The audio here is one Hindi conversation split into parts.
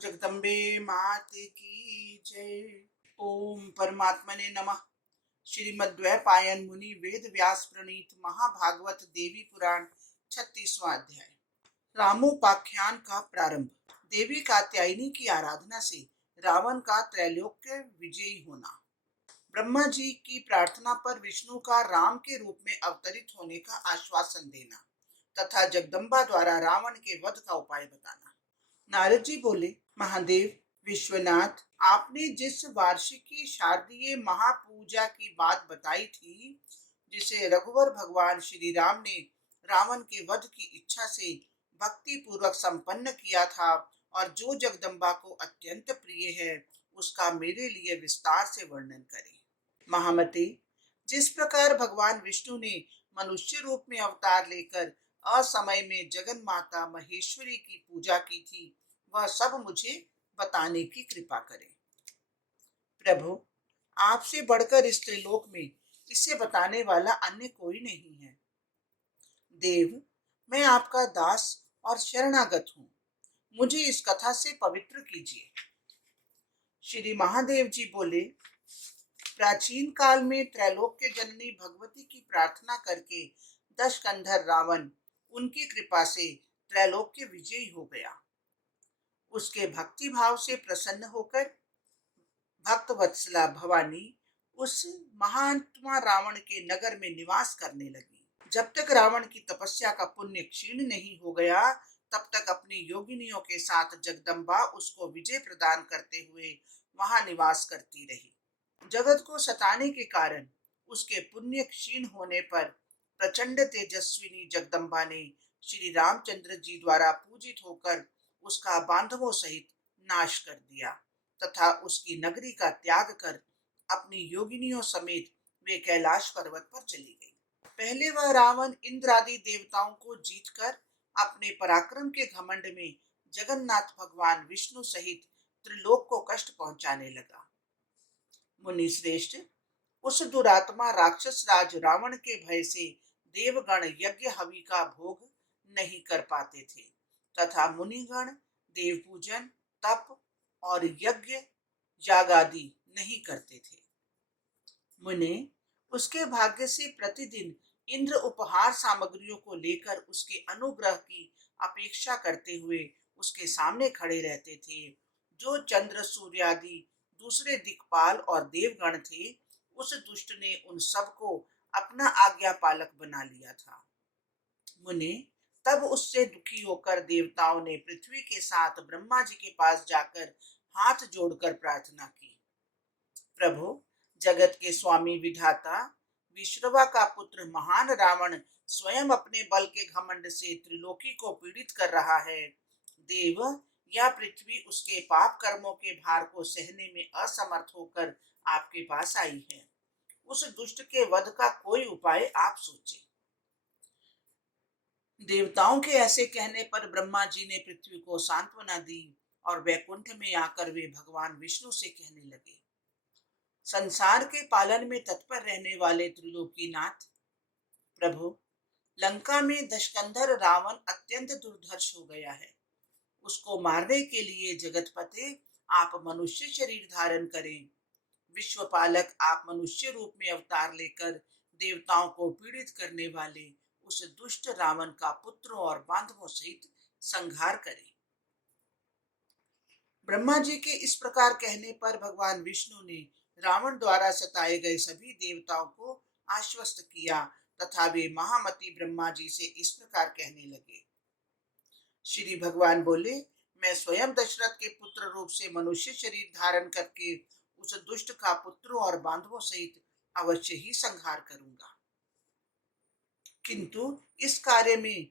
जगदम्बे मात की जय। ओम परमात्मने नमः। श्रीमद्वैपायन मुनि वेद व्यास प्रणीत महाभागवत देवी पुराण 36वां अध्याय। रामोपाख्यान का प्रारंभ। देवी कात्यायनी की आराधना से रावण का त्रैलोक्य विजयी होना। ब्रह्मा जी की प्रार्थना पर विष्णु का राम के रूप में अवतरित होने का आश्वासन देना तथा जगदम्बा द्वारा रावण के वध का उपाय बताना। नारद जी बोले, महादेव विश्वनाथ, आपने जिस वार्षिकी शारदीय महापूजा की बात बताई थी, जिसे रघुवर भगवान श्री राम ने रावण के वध की इच्छा से भक्ति पूर्वक संपन्न किया था और जो जगदम्बा को अत्यंत प्रिय है, उसका मेरे लिए विस्तार से वर्णन करें। महामते, जिस प्रकार भगवान विष्णु ने मनुष्य रूप में अवतार लेकर असमय में जगन माता महेश्वरी की पूजा की थी, वह सब मुझे बताने की कृपा करें। प्रभु, आपसे बढ़कर इस त्रिलोक में इसे बताने वाला अन्य कोई नहीं है। देव, मैं आपका दास और शरणागत हूँ, मुझे इस कथा से पवित्र कीजिए। श्री महादेव जी बोले, प्राचीन काल में त्रैलोक्य जननी भगवती की प्रार्थना करके दशकंधर रावण उनकी कृपा से त्रैलोक्य विजयी हो गया। उसके भक्ति भाव से प्रसन्न होकर भक्त वत्सला भवानी उस महात्मा रावण के नगर में निवास करने लगी। जब तक रावण की तपस्या का पुण्य क्षीण नहीं हो गया, तब तक अपनी योगिनियों के साथ जगदम्बा उसको विजय प्रदान करते हुए वहां निवास करती रही। जगत को सताने के कारण उसके पुण्य क्षीण होने पर प्रचंड तेजस्विनी जगदम्बा ने श्री रामचंद्र जी द्वारा पूजित होकर उसका बांधवों सहित नाश कर दिया तथा उसकी नगरी का त्याग कर अपनी योगिनियों समेत वे कैलाश पर्वत पर चली गई। पहले वह रावण इंद्र आदि देवताओं को जीतकर अपने पराक्रम के घमंड में जगन्नाथ भगवान विष्णु सहित त्रिलोक को कष्ट पहुंचाने लगा। मुनि श्रेष्ठ, उस दुरात्मा राक्षस राज रावण के भय से देवगण यज्ञ हवि का भोग नहीं कर पाते थे तथा मुनिगण देव पूजन, तप और यज्ञ यागादि नहीं करते थे। मुने, उसके भाग्य से प्रतिदिन इंद्र उपहार सामग्रियों को लेकर उसके अनुग्रह की अपेक्षा करते हुए उसके सामने खड़े रहते थे। जो चंद्र सूर्य आदि दूसरे दिक्पाल और देवगण थे, उस दुष्ट ने उन सबको अपना आज्ञा पालक बना लिया था। मुने, तब उससे दुखी होकर देवताओं ने पृथ्वी के साथ ब्रह्मा जी के पास जाकर हाथ जोड़कर प्रार्थना की। प्रभु, जगत के स्वामी विधाता, विश्रवा का पुत्र महान रावण स्वयं अपने बल के घमंड से त्रिलोकी को पीड़ित कर रहा है। देव, यह पृथ्वी उसके पाप कर्मों के भार को सहने में असमर्थ होकर आपके पास आई है। उस दुष्ट के वध का कोई उपाय आप सोचें। देवताओं के ऐसे कहने पर ब्रह्मा जी ने पृथ्वी को सांत्वना दी और वैकुंठ में आकर वे भगवान विष्णु से कहने लगे, संसार के पालन में तत्पर रहने वाले त्रिलोकीनाथ, प्रभु, लंका में दशकंधर रावण अत्यंत दुर्धर्ष हो गया है। उसको मारने के लिए जगतपते आप मनुष्य शरीर धारण करें। विश्वपालक, आप मनुष्य रूप में अवतार लेकर देवताओं को पीड़ित करने वाले उस दुष्ट रावण का पुत्रों और बांधवों सहित संहार करें। ब्रह्मा जी के इस प्रकार कहने पर भगवान विष्णु ने रावण द्वारा सताए गए सभी देवताओं को आश्वस्त किया तथा वे महामती ब्रह्मा जी से इस प्रकार कहने लगे। श्री भगवान बोले, मैं स्वयं दशरथ के पुत्र रूप से मनुष्य शरीर धारण करके उस दुष्ट का पुत्रों और बांधवों सहित अवश्य ही संहार करूंगा, किंतु इस कार्य में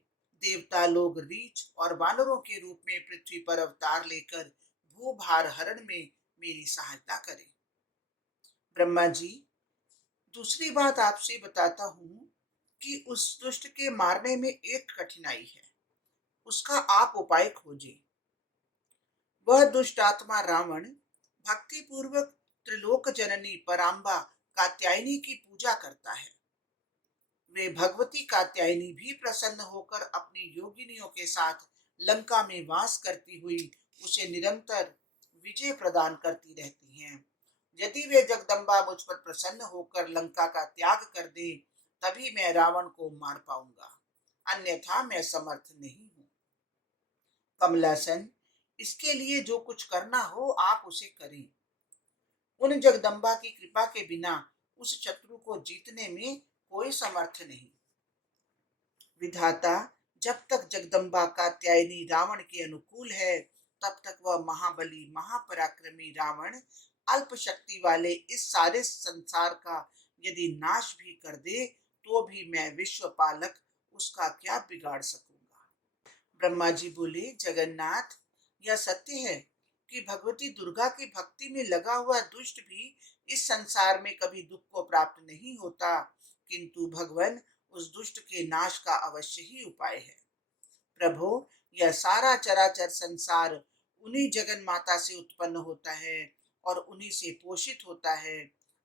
देवता लोग रीछ और वानरों के रूप में पृथ्वी पर अवतार लेकर भूभार हरण में मेरी सहायता करें। ब्रह्मा जी, दूसरी बात आपसे बताता हूँ कि उस दुष्ट के मारने में एक कठिनाई है, उसका आप उपाय खोजें। वह दुष्ट आत्मा रावण भक्ति पूर्वक त्रिलोक जननी पराम्बा कात्यायनी की पूजा करता है। वे भगवती कात्यायनी भी प्रसन्न होकर अपनी योगिनियों के साथ लंका में वास करती हुई उसे निरंतर विजय प्रदान करती रहती हैं। यदि वे जगदम्बा मुझ पर प्रसन्न होकर लंका का त्याग कर दे, तभी मैं रावण को मार पाऊंगा, अन्यथा मैं समर्थ नहीं हूँ। कमलासन, इसके लिए जो कुछ करना हो आप उसे करें। उन जगदम्बा की कृपा के बिना उस शत्रु को जीतने में कोई समर्थ नहीं। विधाता जब तक जगदम्बा कात्यायनी रावण के अनुकूल है, तब तक वह महाबली महापराक्रमी रावण अल्प शक्ति वाले इस सारे संसार का यदि नाश भी कर दे, तो भी मैं विश्वपालक उसका क्या बिगाड़ सकूंगा। ब्रह्मा जी बोले, जगन्नाथ, यह सत्य है कि भगवती दुर्गा की भक्ति में लगा हुआ दुष्ट भी इस संसार में कभी दुख को प्राप्त नहीं होता, किंतु भगवान उस दुष्ट के नाश का अवश्य ही उपाय है। प्रभो, यह सारा चराचर संसार उन्हीं जगन माता से उत्पन्न होता है और उन्हीं से पोषित होता है।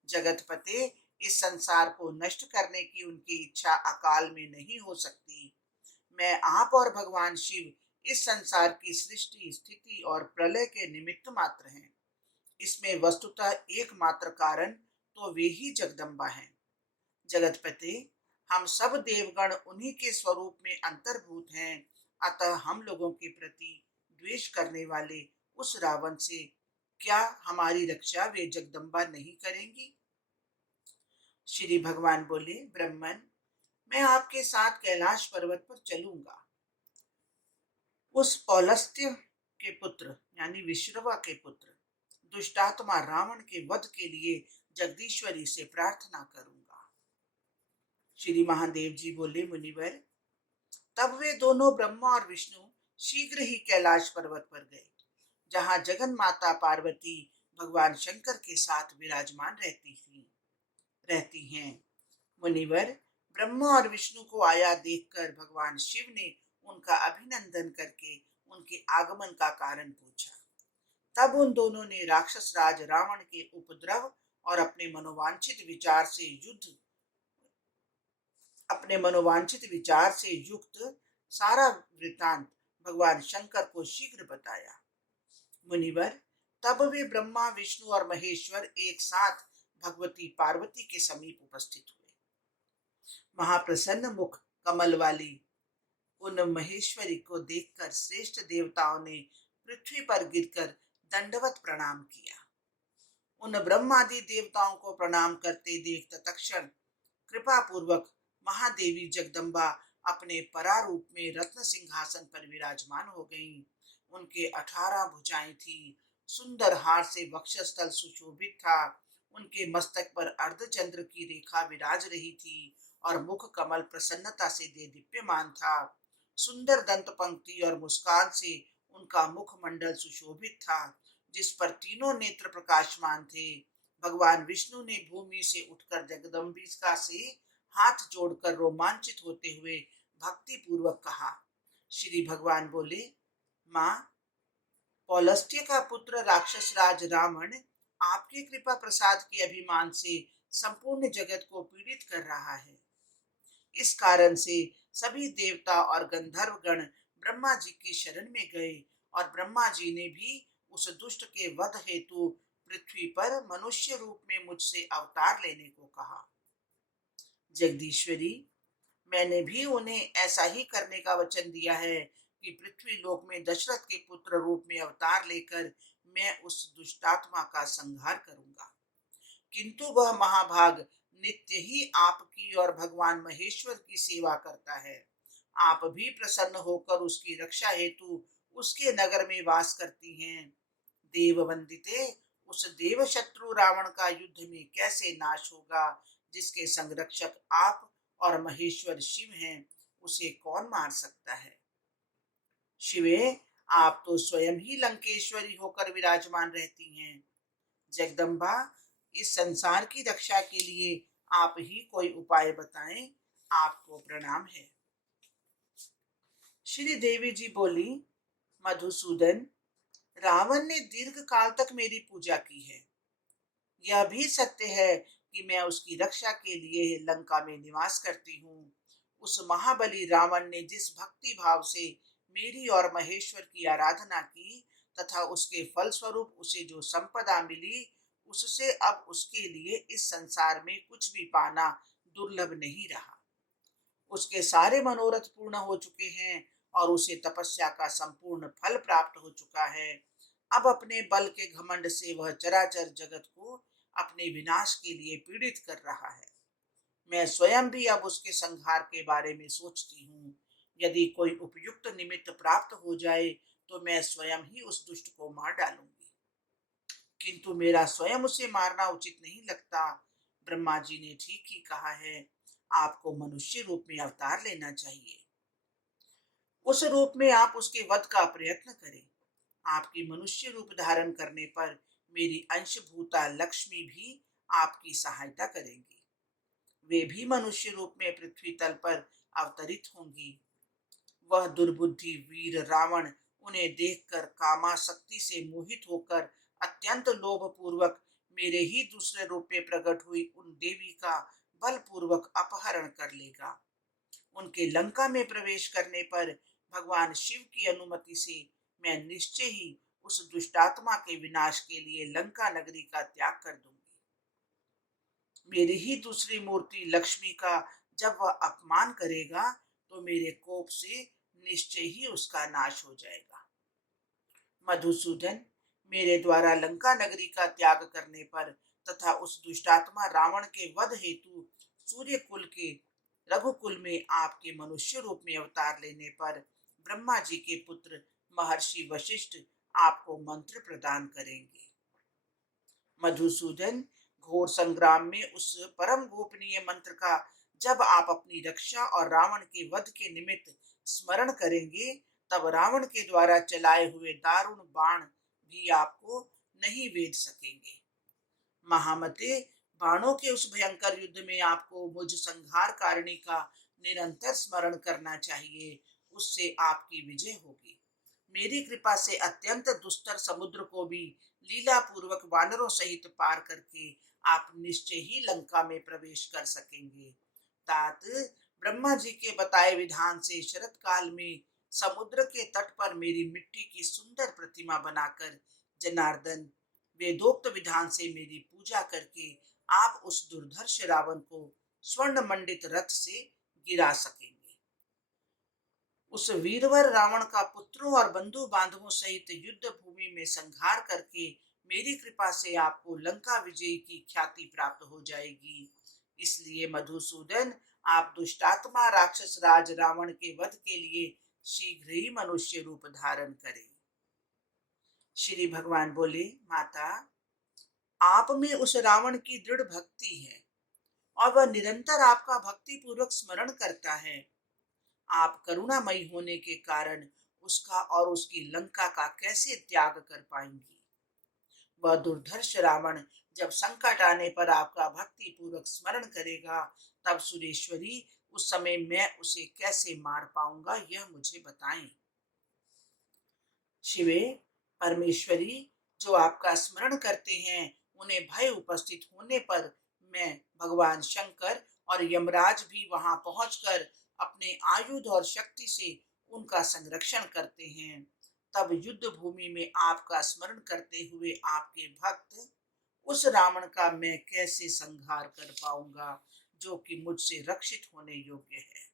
जगतपते, इस संसार को नष्ट करने की उनकी इच्छा अकाल में नहीं हो सकती। मैं आप और भगवान शिव इस संसार की सृष्टि स्थिति और प्रलय के निमित्त मात्र हैं। इसमें वस्तुतः एकमात्र कारण तो वे ही जगदम्बा हैं। जगतपते, हम सब देवगण उन्हीं के स्वरूप में अंतर्भूत हैं, अतः हम लोगों के प्रति द्वेष करने वाले उस रावण से क्या हमारी रक्षा वे जगदम्बा नहीं करेंगी। श्री भगवान बोले, ब्रह्मन, मैं आपके साथ कैलाश पर्वत पर चलूंगा। उस पौलस्त्य के पुत्र यानी विश्रवा के पुत्र दुष्टात्मा रावण के वध के लिए जगदीश्वरी से प्रार्थना करूंगा। श्री महादेव जी बोले, मुनिवर, तब वे दोनों ब्रह्मा और विष्णु शीघ्र ही कैलाश पर्वत पर गए, जहां जगन माता पार्वती भगवान शंकर के साथ विराजमान रहती हैं। मुनिवर, ब्रह्मा और विष्णु को आया देखकर भगवान शिव ने उनका अभिनंदन करके उनके आगमन का कारण पूछा। तब उन दोनों ने राक्षस राज रावण के उपद्रव और अपने मनोवांछित विचार से युक्त सारा वृतांत भगवान शंकर को शीघ्र बताया। मुनिवर, तब वे ब्रह्मा विष्णु और महेश्वर एक साथ भगवती पार्वती के समीप उपस्थित हुए। महाप्रसन्न मुख कमल वाली उन महेश्वरी को देखकर श्रेष्ठ देवताओं ने पृथ्वी पर गिरकर दंडवत प्रणाम किया। उन ब्रह्मादि देवताओं को प्रणाम करते देख तत्क्षण कृपा पूर्वक महादेवी जगदम्बा अपने परारूप में रत्न सिंहासन पर विराजमान हो गईं। उनके 18 भुजाएं थी, सुंदर हार से वक्षस्थल सुशोभित था, उनके मस्तक पर अर्धचंद्र की रेखा विराज रही थी और मुख कमल प्रसन्नता से दे दीप्यमान था। सुंदर दंत पंक्ति और मुस्कान से उनका मुखमंडल सुशोभित था, जिस पर तीनों नेत्र प्रकाशमान थे। भगवान विष्णु ने भूमि से उठकर जगदम्बिका से हाथ जोड़कर रोमांचित होते हुए भक्ति पूर्वक कहा। श्री भगवान बोले, माँ, पौलस्त्य का पुत्र राक्षस राज रावण आपके कृपा प्रसाद के अभिमान से संपूर्ण जगत को पीड़ित कर रहा है। इस कारण से सभी देवता और गंधर्व गण ब्रह्मा जी की शरण में गए और ब्रह्मा जी ने भी उस दुष्ट के वध हेतु पृथ्वी पर मनुष्य रूप में मुझसे अवतार लेने को कहा। जगदीश्वरी, मैंने भी उन्हें ऐसा ही करने का वचन दिया है कि पृथ्वी लोक में दशरथ के पुत्र रूप में अवतार लेकर मैं उस दुष्टात्मा का संहार करूंगा। किंतु वह महाभाग नित्य ही आपकी और भगवान महेश्वर की सेवा करता है। आप भी प्रसन्न होकर उसकी रक्षा हेतु उसके नगर में वास करती हैं। देव वंदिते, उस देव शत्रु रावण का युद्ध में कैसे नाश होगा, जिसके संरक्षक आप और महेश्वर शिव हैं, उसे कौन मार सकता है। शिवे, आप तो स्वयं ही लंकेश्वरी होकर विराजमान रहती हैं। जगदम्बा, इस संसार की रक्षा के लिए आप ही कोई उपाय बताएं, आपको प्रणाम है। श्री देवी जी बोली, मधुसूदन, रावण ने दीर्घ काल तक मेरी पूजा की है। यह भी सत्य है कि मैं उसकी रक्षा के लिए लंका में निवास करती हूँ। उस महाबली रावण ने जिस भक्ति भाव से मेरी और महेश्वर की आराधना की, तथा उसके फलस्वरूप उसे जो संपदा मिली, उससे अब उसके लिए इस संसार में कुछ भी पाना दुर्लभ नहीं रहा। उसके सारे मनोरथ पूर्ण हो चुके हैं और उसे तपस्या का संपूर्ण फल प्राप्त हो चुका है। अब अपने बल के घमंड से वह चराचर जगत को अपने विनाश के लिए पीड़ित कर रहा है। मैं स्वयं भी अब उसके संहार के बारे में सोचती हूँ। यदि कोई उपयुक्त निमित्त प्राप्त हो जाए तो मैं स्वयं ही उस दुष्ट को मार डालूंगी, किंतु मेरा स्वयं उसे मारना उचित नहीं लगता। ब्रह्मा जी ने ठीक ही कहा है, आपको मनुष्य रूप में अवतार लेना चाहिए। उस रूप में आप उसके वध का प्रयत्न करें। आपकी मनुष्य रूप धारण करने पर मेरी अंशभूता लक्ष्मी भी आपकी सहायता करेंगी। वे भी मनुष्य रूप में पृथ्वी तल पर अवतरित होंगी। वह दुर्बुद्धि वीर रावण उन्हें देखकर कामासक्ति से मोहित होकर अत्यंत लोभ पूर्वक मेरे ही दूसरे रूप में प्रकट हुई उन देवी का बलपूर्वक अपहरण कर लेगा। उनके लंका में प्रवेश करने पर भगवान शिव की अनुमति से मैं निश्चय ही उस दुष्टात्मा के विनाश के लिए लंका नगरी का त्याग कर दूंगी। मेरी ही दूसरी मूर्ति लक्ष्मी का जब वह अपमान करेगा तो मेरे कोप से निश्चय ही उसका नाश हो जाएगा। मधुसूदन, मेरे द्वारा लंका नगरी का त्याग करने पर तथा उस दुष्टात्मा रावण के वध हेतु सूर्य कुल के रघुकुल में आपके मनुष्य रूप में अवतार लेने पर ब्रह्मा जी के पुत्र महर्षि वशिष्ठ आपको मंत्र प्रदान करेंगे। मधुसूदन, घोर संग्राम में उस परम गोपनीय मंत्र का जब आप अपनी रक्षा और रावण के वध के निमित्त स्मरण करेंगे, तब रावण के द्वारा चलाए हुए दारुण बाण भी आपको नहीं वेध सकेंगे। महामते, बाणों के उस भयंकर युद्ध में आपको मुझ संहारकारिणी का निरंतर स्मरण करना चाहिए। उससे आपकी विजय होगी। मेरी कृपा से अत्यंत दुस्तर समुद्र को भी लीला पूर्वक वानरों सहित पार करके आप निश्चय ही लंका में प्रवेश कर सकेंगे। तात, ब्रह्मा जी के बताए विधान से शरत काल में समुद्र के तट पर मेरी मिट्टी की सुंदर प्रतिमा बनाकर जनार्दन वेदोक्त विधान से मेरी पूजा करके आप उस दुर्धर्ष रावण को स्वर्ण मंडित रथ से गिरा सकेंगे। उस वीरवर रावण का पुत्रों और बंधु बांधवों सहित युद्ध भूमि में संहार करके मेरी कृपा से आपको लंका विजय की ख्याति प्राप्त हो जाएगी। इसलिए मधुसूदन, आप दुष्टात्मा राक्षस राज रावण के वध के लिए शीघ्र ही मनुष्य रूप धारण करें। श्री भगवान बोले, माता, आप में उस रावण की दृढ़ भक्ति है और वह निरंतर आपका भक्ति पूर्वक स्मरण करता है। आप करुणामयी होने के कारण उसका और उसकी लंका का कैसे त्याग कर पाएंगी। वह दुर्धर्ष रावण जब संकट आने पर आपका भक्ति पूर्वक स्मरण करेगा, तब सुरेश्वरी उस समय मैं उसे कैसे मार पाऊंगा, यह मुझे बताएं। शिवे, परमेश्वरी, जो आपका स्मरण करते हैं उन्हें भय उपस्थित होने पर मैं भगवान शंकर और यमराज भी वहां पहुंचकर अपने आयुध और शक्ति से उनका संरक्षण करते हैं। तब युद्ध भूमि में आपका स्मरण करते हुए आपके भक्त उस रावण का मैं कैसे संहार कर पाऊंगा, जो कि मुझसे रक्षित होने योग्य है।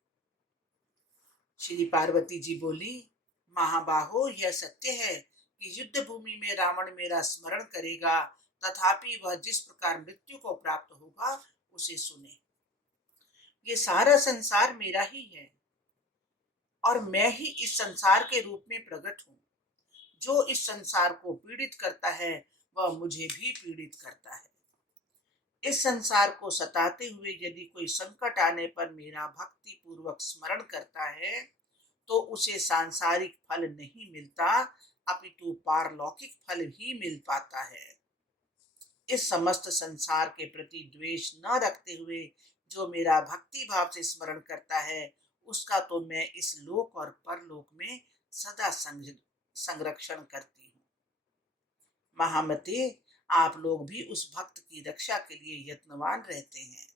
श्री पार्वती जी बोली, महाबाहो, यह सत्य है कि युद्ध भूमि में रावण मेरा स्मरण करेगा, तथापि वह जिस प्रकार मृत्यु को प्राप्त होगा उसे सुने। ये सारा संसार मेरा ही है और मैं ही इस संसार के रूप में प्रकट हूँ। जो इस संसार को पीड़ित करता है वह मुझे भी पीड़ित करता है। इस संसार को सताते हुए यदि कोई संकट आने पर मेरा भक्ति पूर्वक स्मरण करता है तो उसे सांसारिक फल नहीं मिलता, अपितु पारलौकिक फल ही मिल पाता है। इस समस्त संसार के प्रति द्वेष न रखते हुए जो मेरा भक्ति भाव से स्मरण करता है, उसका तो मैं इस लोक और परलोक में सदा संरक्षण करती हूँ। महामते, आप लोग भी उस भक्त की रक्षा के लिए यत्नवान रहते हैं।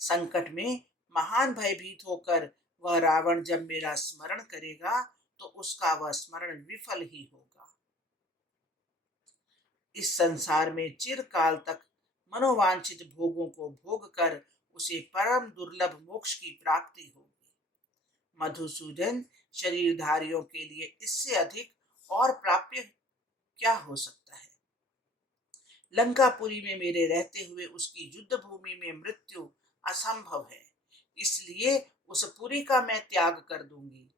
संकट में महान भयभीत होकर वह रावण जब मेरा स्मरण करेगा तो उसका वह स्मरण विफल ही होगा। इस संसार में चिरकाल तक मनोवांछित भोगों को भोग कर उसे परम दुर्लभ मोक्ष की प्राप्ति होगी। मधुसूदन, शरीरधारियों के लिए इससे अधिक और प्राप्य क्या हो सकता है। लंकापुरी में मेरे रहते हुए उसकी युद्ध भूमि में मृत्यु असंभव है, इसलिए उस पुरी का मैं त्याग कर दूंगी।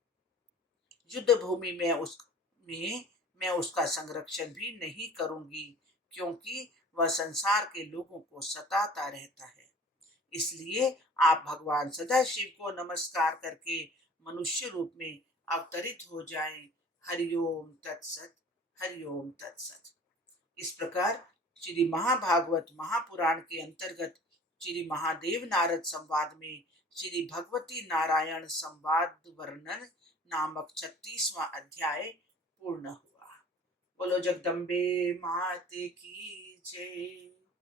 युद्ध भूमि में मैं उसका संरक्षण भी नहीं करूंगी, क्योंकि वह संसार के लोगों को सताता रहता है। इसलिए आप भगवान सदाशिव को नमस्कार करके मनुष्य रूप में अवतरित हो जाएं। हरिओम तत्सत, हरिओम तत्सत। इस प्रकार श्री महाभागवत महापुराण के अंतर्गत श्री महादेव नारद संवाद में श्री भगवती नारायण संवाद वर्णन नामक 36वां अध्याय पूर्ण हुआ। बोलो जगदम्बे माते की जय।